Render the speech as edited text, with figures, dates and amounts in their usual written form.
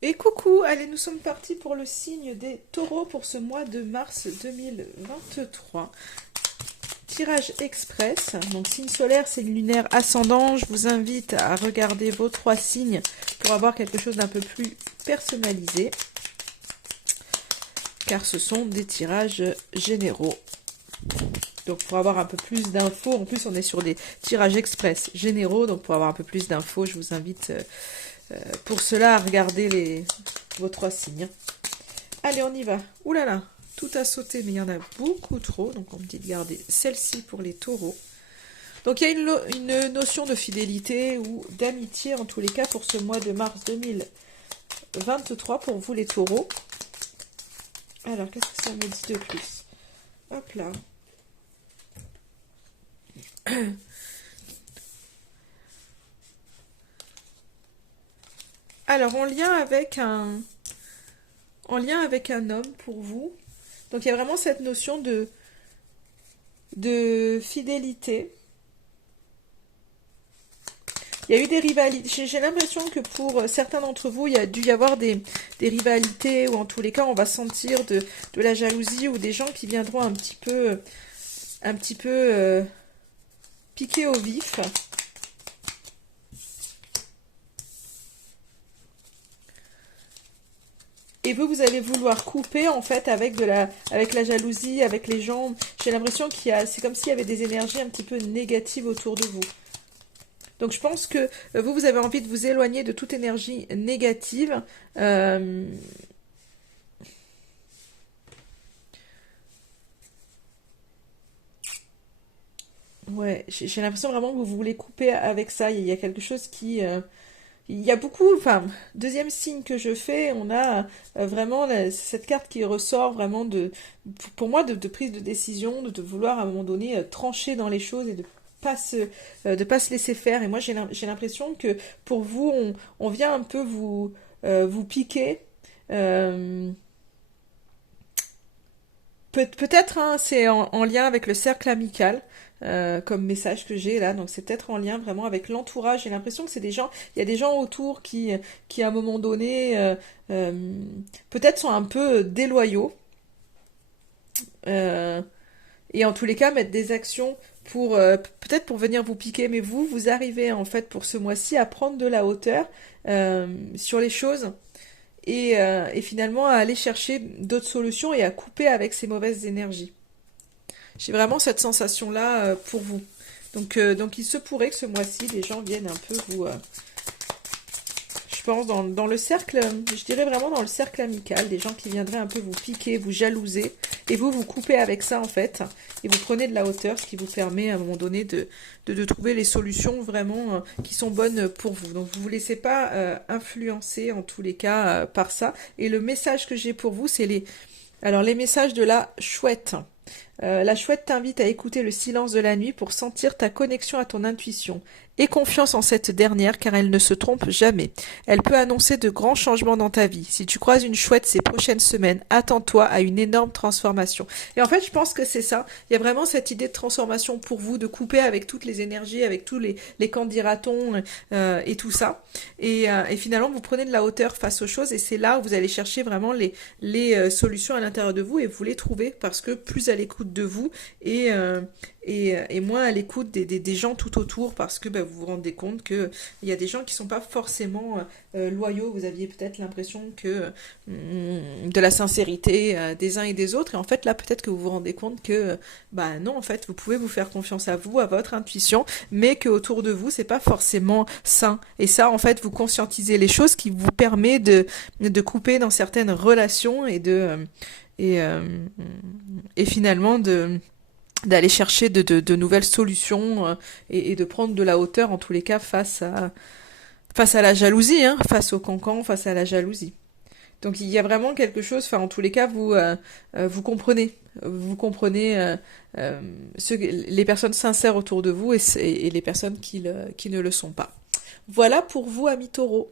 Et coucou, allez, nous sommes partis pour le signe des taureaux pour ce mois de mars 2023. Tirage express, donc signe solaire, signe lunaire, ascendant. Je vous invite à regarder vos trois signes pour avoir quelque chose d'un peu plus personnalisé, car ce sont des tirages généraux. Donc pour avoir un peu plus d'infos, en plus on est sur des tirages express généraux, donc pour avoir un peu plus d'infos, je vous invite pour cela à regarder vos trois signes. Allez, on y va. Ouh là là, tout a sauté, mais il y en a beaucoup trop, donc on me dit de garder celle-ci pour les taureaux. Donc il y a une notion de fidélité ou d'amitié, en tous les cas, pour ce mois de mars 2023, pour vous les taureaux. Alors, qu'est-ce que ça me dit de plus? Hop là. Alors, en lien avec un homme pour vous. Donc, il y a vraiment cette notion de fidélité. Il y a eu des rivalités. J'ai l'impression que pour certains d'entre vous, il y a dû y avoir des rivalités, ou en tous les cas, on va sentir de la jalousie, ou des gens qui viendront un petit peu piquer au vif. Et vous allez vouloir couper en fait avec la jalousie, avec les gens. J'ai l'impression c'est comme s'il y avait des énergies un petit peu négatives autour de vous. Donc je pense que vous avez envie de vous éloigner de toute énergie négative. Ouais, j'ai l'impression vraiment que vous voulez couper avec ça. Il y a quelque chose qui... il y a beaucoup... Enfin, deuxième signe que je fais, on a vraiment cette carte qui ressort vraiment pour moi, de prise de décision, de vouloir à un moment donné trancher dans les choses et de pas se laisser faire. Et moi, j'ai l'impression que pour vous, on vient un peu vous piquer. Euh, Peut-être, hein, c'est en lien avec le cercle amical, comme message que j'ai là. Donc c'est peut-être en lien vraiment avec l'entourage. J'ai l'impression que c'est des gens, il y a des gens autour qui à un moment donné, euh, peut-être sont un peu déloyaux. euh, et en tous les cas mettre des actions pour peut-être pour venir vous piquer. Mais vous arrivez en fait pour ce mois-ci à prendre de la hauteur sur les choses et finalement à aller chercher d'autres solutions et à couper avec ces mauvaises énergies. J'ai vraiment cette sensation-là pour vous. Donc il se pourrait que ce mois-ci, les gens viennent un peu je pense, dans le cercle, je dirais vraiment dans le cercle amical, des gens qui viendraient un peu vous piquer, vous jalouser, et vous coupez avec ça en fait, et vous prenez de la hauteur, ce qui vous permet à un moment donné de trouver les solutions vraiment qui sont bonnes pour vous. Donc vous ne vous laissez pas influencer en tous les cas par ça. Et le message que j'ai pour vous, c'est les messages de la chouette. La chouette t'invite à écouter le silence de la nuit pour sentir ta connexion à ton intuition. Aie confiance en cette dernière car elle ne se trompe jamais. Elle peut annoncer de grands changements dans ta vie. Si tu croises une chouette ces prochaines semaines, attends-toi à une énorme transformation. Et en fait, je pense que c'est ça. Il y a vraiment cette idée de transformation pour vous, de couper avec toutes les énergies, avec tous les candidatons et tout ça. Et finalement, vous prenez de la hauteur face aux choses et c'est là où vous allez chercher vraiment les solutions à l'intérieur de vous et vous les trouvez parce que plus à l'écoute de vous et, euh, et moins à l'écoute des gens tout autour parce que vous vous rendez compte qu'il y a des gens qui sont pas forcément loyaux. Vous aviez peut-être l'impression que de la sincérité des uns et des autres et en fait là peut-être que vous vous rendez compte que non, en fait vous pouvez vous faire confiance à vous, à votre intuition, mais que autour de vous c'est pas forcément sain. Et ça en fait vous conscientisez les choses qui vous permet de couper dans certaines relations et, euh, et finalement d'aller chercher de nouvelles solutions et de prendre de la hauteur en tous les cas face à la jalousie, hein, face au cancan, face à la jalousie. Donc il y a vraiment quelque chose, enfin en tous les cas vous comprenez, les personnes sincères autour de vous et les personnes qui ne le sont pas. Voilà pour vous amis taureaux.